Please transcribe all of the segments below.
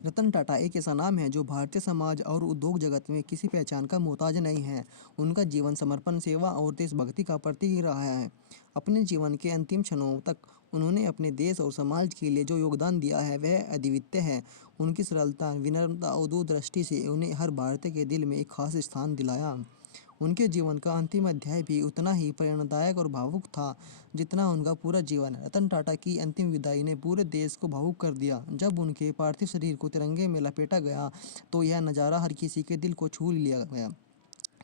रतन टाटा एक ऐसा नाम है जो भारतीय समाज और उद्योग जगत में किसी पहचान का मोहताज नहीं है। उनका जीवन समर्पण, सेवा और देशभक्ति का प्रतीक ही रहा है। अपने जीवन के अंतिम क्षणों तक उन्होंने अपने देश और समाज के लिए जो योगदान दिया है वह अद्वितीय है। उनकी सरलता, विनम्रता और दूरदृष्टि से उन्हें हर भारतीय के दिल में एक खास स्थान दिलाया। उनके जीवन का अंतिम अध्याय भी उतना ही प्रेरणादायक और भावुक था जितना उनका पूरा जीवन। रतन टाटा की अंतिम विदाई ने पूरे देश को भावुक कर दिया। जब उनके पार्थिव शरीर को तिरंगे में लपेटा गया तो यह नज़ारा हर किसी के दिल को छू लिया गया।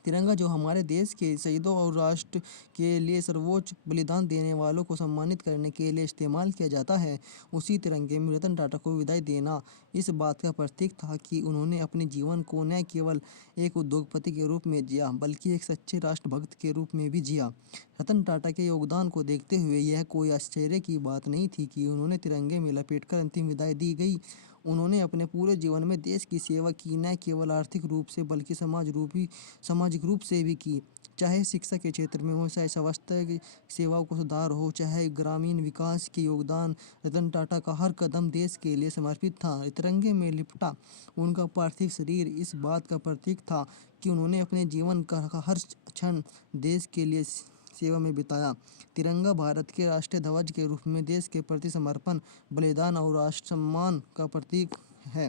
तिरंगा जो हमारे देश के शहीदों और राष्ट्र के लिए सर्वोच्च बलिदान देने वालों को सम्मानित करने के लिए इस्तेमाल किया जाता है, उसी तिरंगे में रतन टाटा को विदाई देना इस बात का प्रतीक था कि उन्होंने अपने जीवन को न केवल एक उद्योगपति के रूप में जिया बल्कि एक सच्चे राष्ट्रभक्त के रूप में भी जिया। रतन टाटा के योगदान को देखते हुए यह कोई आश्चर्य की बात नहीं थी कि उन्होंने तिरंगे में लपेटकर अंतिम विदाई दी गई। उन्होंने अपने पूरे जीवन में देश की सेवा की, न केवल आर्थिक रूप से बल्कि सामाजिक रूप से भी की। चाहे शिक्षा के क्षेत्र में हो, चाहे स्वास्थ्य की सेवाओं को सुधार हो, चाहे ग्रामीण विकास के योगदान, रतन टाटा का हर कदम देश के लिए समर्पित था। तिरंगे में लिपटा उनका पार्थिव शरीर इस बात का प्रतीक था कि उन्होंने अपने जीवन का हर क्षण देश के लिए सेवा में बिताया। तिरंगा भारत के राष्ट्रीय ध्वज के रूप में देश के प्रति समर्पण, बलिदान और राष्ट्र सम्मान का प्रतीक है।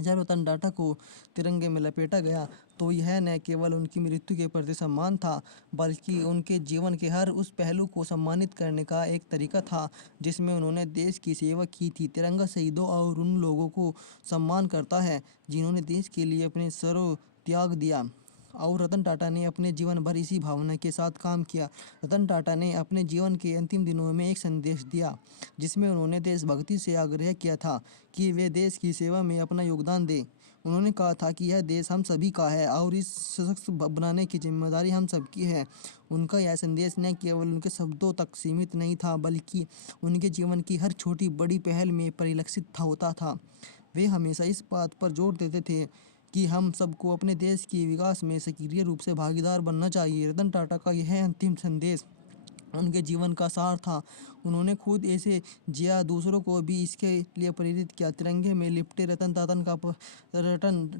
जब रतन टाटा को तिरंगे में लपेटा गया तो यह न केवल उनकी मृत्यु के प्रति सम्मान था बल्कि उनके जीवन के हर उस पहलू को सम्मानित करने का एक तरीका था जिसमें उन्होंने देश की सेवा की थी। तिरंगा शहीदों और उन लोगों को सम्मान करता है जिन्होंने देश के लिए अपने सर्व त्याग दिया और रतन टाटा ने अपने जीवन भर इसी भावना के साथ काम किया। रतन टाटा ने अपने जीवन के अंतिम दिनों में एक संदेश दिया जिसमें उन्होंने देशभक्ति से आग्रह किया था कि वे देश की सेवा में अपना योगदान दें। उन्होंने कहा था कि यह देश हम सभी का है और इस सशक्त बनाने की जिम्मेदारी हम सबकी है। उनका यह संदेश न केवल उनके शब्दों तक सीमित नहीं था बल्कि उनके जीवन की हर छोटी बड़ी पहल में परिलक्षित होता था। वे हमेशा इस बात पर जोर देते थे कि हम सबको अपने देश के विकास में सक्रिय रूप से भागीदार बनना चाहिए। रतन टाटा का यह अंतिम संदेश उनके जीवन का सार था। उन्होंने खुद ऐसे जिया, दूसरों को भी इसके लिए प्रेरित किया। तिरंगे में लिपटे रतन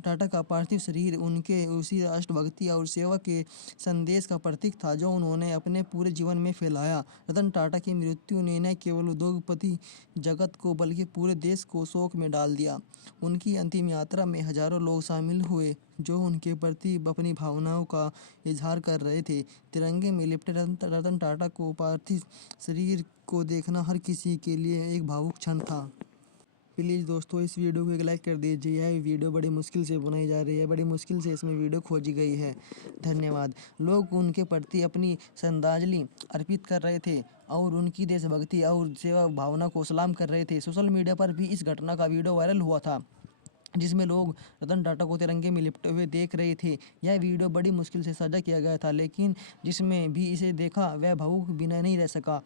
टाटा का पार्थिव शरीर उनके उसी राष्ट्रभक्ति और सेवा के संदेश का प्रतीक था जो उन्होंने अपने पूरे जीवन में फैलाया। रतन टाटा की मृत्यु ने न केवल उद्योगपति जगत को बल्कि पूरे देश को शोक में डाल दिया। उनकी अंतिम यात्रा में हजारों लोग शामिल हुए जो उनके प्रति अपनी भावनाओं का इजहार कर रहे थे। तिरंगे में लिपटे रतन टाटा को पार्थिव शरीर को देखना हर किसी के लिए एक भावुक क्षण था। प्लीज़ दोस्तों इस वीडियो को एक लाइक कर दीजिए। यह वीडियो बड़ी मुश्किल से बनाई जा रही है, बड़ी मुश्किल से इसमें वीडियो खोजी गई है। धन्यवाद। लोग उनके प्रति अपनी श्रद्धांजलि अर्पित कर रहे थे और उनकी देशभक्ति और सेवा भावना को सलाम कर रहे थे। सोशल मीडिया पर भी इस घटना का वीडियो वायरल हुआ था जिसमें लोग रतन टाटा को तिरंगे में लिपटे हुए देख रहे थे। यह वीडियो बड़ी मुश्किल से साझा किया गया था लेकिन जिसमें भी इसे देखा वह भावुक बिना नहीं रह सका।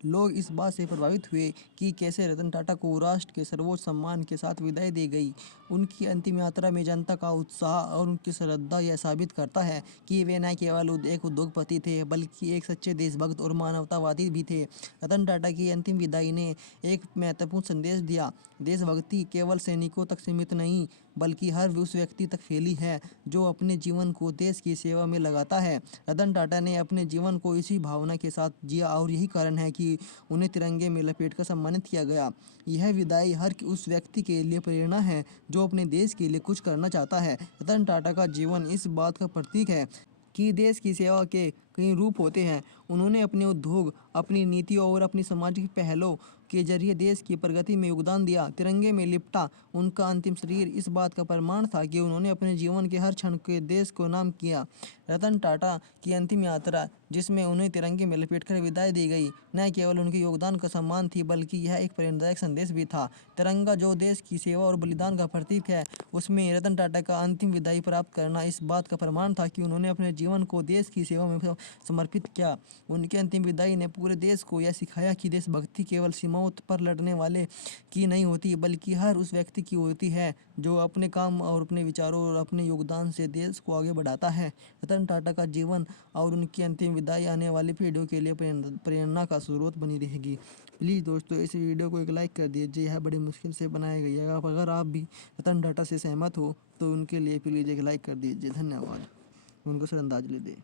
लोग इस बात से प्रभावित हुए कि कैसे रतन टाटा को राष्ट्र के सर्वोच्च सम्मान के साथ विदाई दी गई। उनकी अंतिम यात्रा में जनता का उत्साह और उनकी श्रद्धा यह साबित करता है कि वे न केवल एक उद्योगपति थे बल्कि एक सच्चे देशभक्त और मानवतावादी भी थे। रतन टाटा की अंतिम विदाई ने एक महत्वपूर्ण संदेश दिया। देशभक्ति केवल सैनिकों तक सीमित नहीं बल्कि हर उस व्यक्ति तक फैली है जो अपने जीवन को देश की सेवा में लगाता है। रतन टाटा ने अपने जीवन को इसी भावना के साथ जिया और यही कारण है कि उन्हें तिरंगे में लपेटकर सम्मानित किया गया। यह विदाई हर उस व्यक्ति के लिए प्रेरणा है जो अपने देश के लिए कुछ करना चाहता है। रतन टाटा का जीवन इस बात का प्रतीक है कि देश की सेवा के कई रूप होते हैं। उन्होंने अपने उद्योग, अपनी नीतियों और अपनी सामाजिक पहलों के जरिए देश की प्रगति में योगदान दिया। तिरंगे में लिपटा उनका अंतिम शरीर इस बात का प्रमाण था कि उन्होंने अपने जीवन के हर क्षण के देश को नाम किया। रतन टाटा की अंतिम यात्रा जिसमें उन्हें तिरंगे में लपेटकर विदाई दी गई न केवल उनके योगदान का सम्मान थी बल्कि यह एक प्रेरणादायक संदेश भी था। तिरंगा जो देश की सेवा और बलिदान का प्रतीक है, उसमें रतन टाटा का अंतिम विदाई प्राप्त करना इस बात का प्रमाण था कि उन्होंने अपने जीवन को देश की सेवा में समर्पित किया। उनकी अंतिम विदाई ने पूरे देश को यह सिखाया कि देशभक्ति केवल सीमाओं मौत पर लड़ने वाले की नहीं होती, बल्कि हर उस व्यक्ति की होती है जो अपने काम और अपने विचारों और अपने योगदान से देश को आगे बढ़ाता है। रतन टाटा का जीवन और उनकी अंतिम विदाई आने वाली पीढ़ियों के लिए प्रेरणा का स्रोत बनी रहेगी। प्लीज़ दोस्तों, इस वीडियो को एक लाइक कर दीजिए, यह बड़ी मुश्किल से बनाई गई है। अगर आप भी रतन टाटा से सहमत हो तो उनके लिए प्लीज़ एक लाइक कर दीजिए। धन्यवाद। उनको श्रद्धांजलि दें।